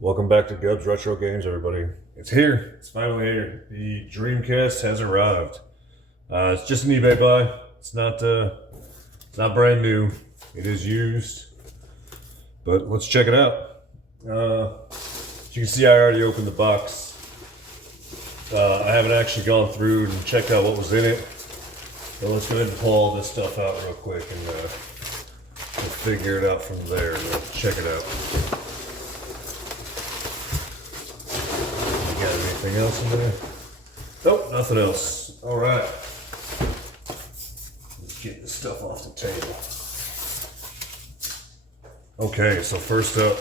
Welcome back to Gubsretrogames, everybody. It's here. It's finally here. The Dreamcast has arrived. It's just an eBay buy. It's not brand new. It is used, but let's check it out. As you can see, I already opened the box. I haven't actually gone through and checked out what was in it. So let's go ahead and pull all this stuff out real quick and we'll figure it out from there. Let's check it out. You got anything else in there? Nope, nothing else. All right. Let's get this stuff off the table. Okay, so first up,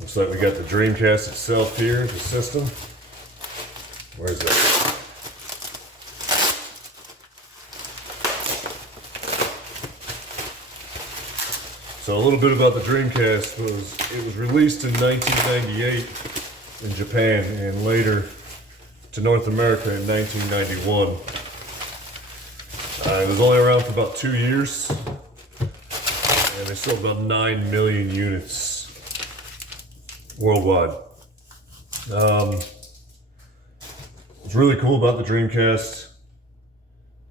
looks like we got the Dreamcast itself here, the system. Where is it? So a little bit about the Dreamcast was it was released in 1998 in Japan and later to North America in 1991. It was only around for about 2 years and they sold about 9 million units worldwide. What's really cool about the Dreamcast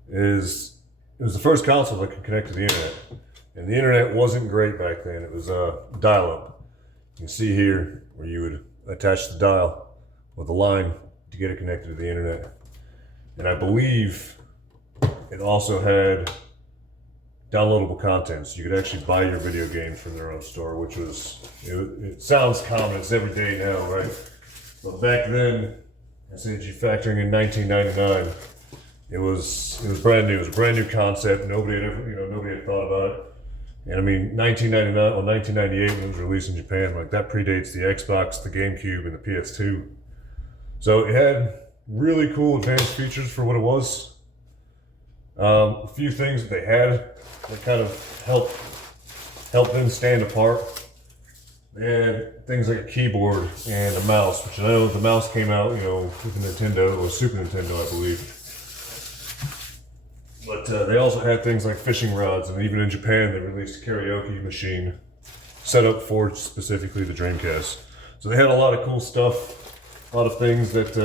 is it was the first console that could connect to the internet. And the internet wasn't great back then. It was dial-up. You can see here where you would attach the dial with a line to get it connected to the internet. And I believe it also had downloadable content, so you could actually buy your video games from their own store, which was, it sounds common, it's every day now, right? But back then, I said you factoring in 1999, it was brand new. It was a brand new concept. Nobody had ever, nobody had thought about it. And I mean, 1999 or 1998 when it was released in Japan, like that predates the Xbox, the GameCube, and the PS2. So it had really cool advanced features for what it was. A few things that they had that kind of helped them stand apart. They had things like a keyboard and a mouse, which I know the mouse came out, with the Nintendo or Super Nintendo, I believe. But they also had things like fishing rods, and even in Japan, they released a karaoke machine set up for specifically the Dreamcast. So they had a lot of cool stuff, a lot of things that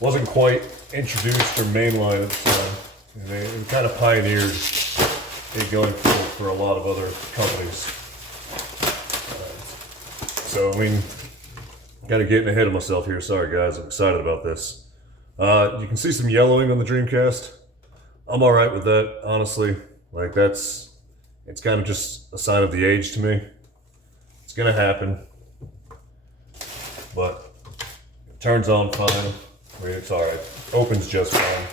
wasn't quite introduced or mainline at the time. And they kind of pioneered it going forward for a lot of other companies. So, I mean, kind of getting ahead of myself here. Sorry, guys. I'm excited about this. You can see some yellowing on the Dreamcast. I'm all right with that, honestly. Like, it's kind of just a sign of the age to me. It's going to happen. But it turns on fine. I mean, it's all right. Opens just fine.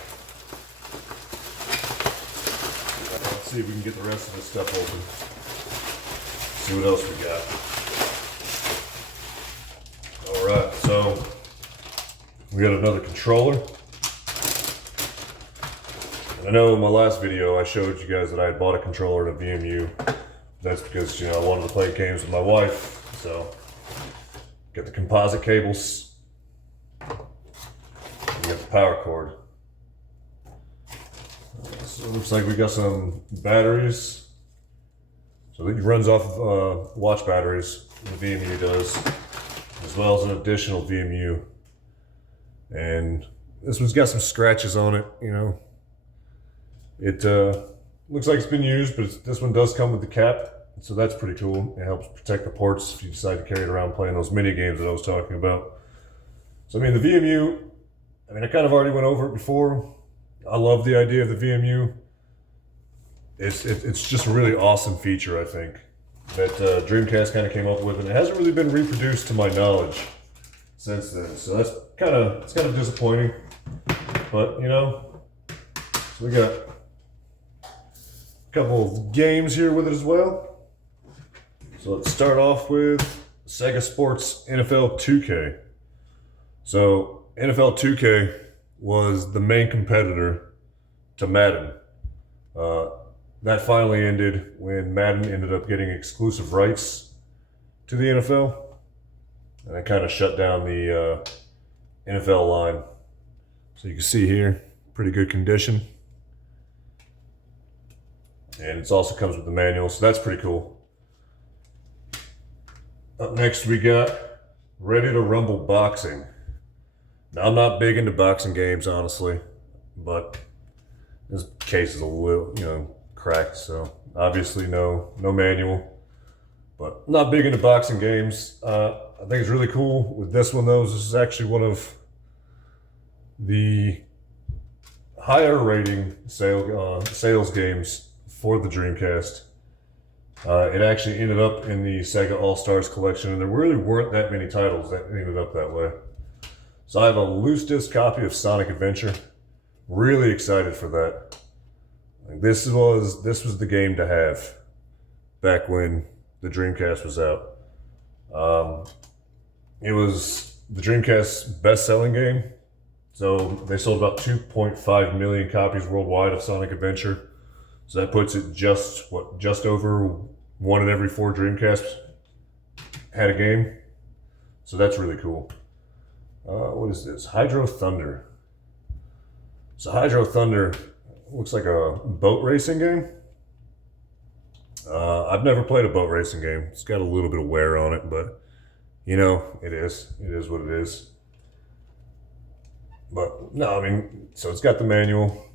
Let's see if we can get the rest of this stuff open. See what else we got. All right, so we got another controller. I know in my last video I showed you guys that I had bought a controller and a VMU. That's because, I wanted to play games with my wife. So, got the composite cables. And got the power cord. So it looks like we got some batteries. So it runs off of watch batteries, the VMU does, as well as an additional VMU. And this one's got some scratches on it, It looks like it's been used, but this one does come with the cap, so that's pretty cool. It helps protect the ports if you decide to carry it around playing those mini games that I was talking about. So, I mean, the VMU, I kind of already went over it before. I love the idea of the VMU. It's just a really awesome feature, I think, that Dreamcast kind of came up with, and it hasn't really been reproduced to my knowledge since then. So it's kind of disappointing, but so we got a couple of games here with it as well. So let's start off with Sega Sports NFL 2K. So NFL 2K was the main competitor to Madden. That finally ended when Madden ended up getting exclusive rights to the NFL. And it kind of shut down the NFL line. So you can see here, pretty good condition. And it also comes with the manual, so that's pretty cool. Up next we got Ready to Rumble Boxing. Now I'm not big into boxing games, honestly, but this case is a little, cracked, so obviously no manual. But not big into boxing games. I think it's really cool with this one though. This is actually one of the higher rating sales games for the Dreamcast. It actually ended up in the Sega All-Stars collection, and there really weren't that many titles that ended up that way. So I have a loose disc copy of Sonic Adventure. Really excited for that. This was the game to have back when the Dreamcast was out. It was the Dreamcast's best-selling game. So they sold about 2.5 million copies worldwide of Sonic Adventure. So that puts it just over 1 in every 4 Dreamcasts had a game. So that's really cool. What is this? Hydro Thunder. So Hydro Thunder looks like a boat racing game. I've never played a boat racing game. It's got a little bit of wear on it, but it is. It is what it is. But no, so it's got the manual.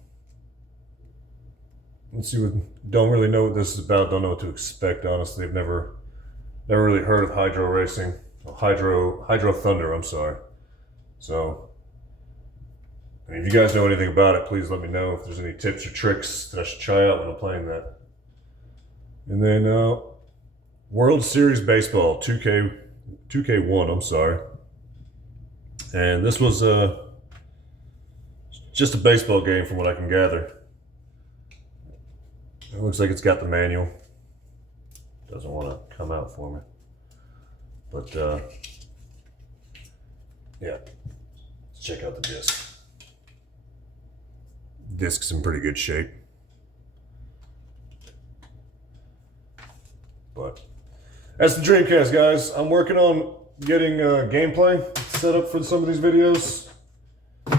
Let's see don't really know what this is about. Don't know what to expect, honestly. I've never really heard of Hydro Racing. Hydro Thunder, I'm sorry. So, if you guys know anything about it, please let me know if there's any tips or tricks that I should try out when I'm playing that. And then World Series Baseball 2K1, I'm sorry. And this was just a baseball game from what I can gather. It looks like it's got the manual. Doesn't want to come out for me. But yeah, let's check out the disc. Disc's in pretty good shape. But that's the Dreamcast, guys. I'm working on getting gameplay set up for some of these videos.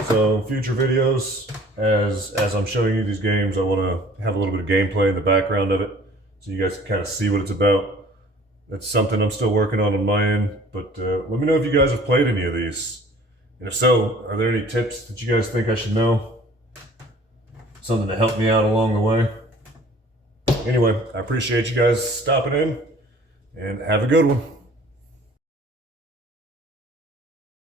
So future videos, as I'm showing you these games, I want to have a little bit of gameplay in the background of it, so you guys can kind of see what it's about. That's something I'm still working on my end, but let me know if you guys have played any of these. And if so, are there any tips that you guys think I should know? Something to help me out along the way. Anyway, I appreciate you guys stopping in, and have a good one.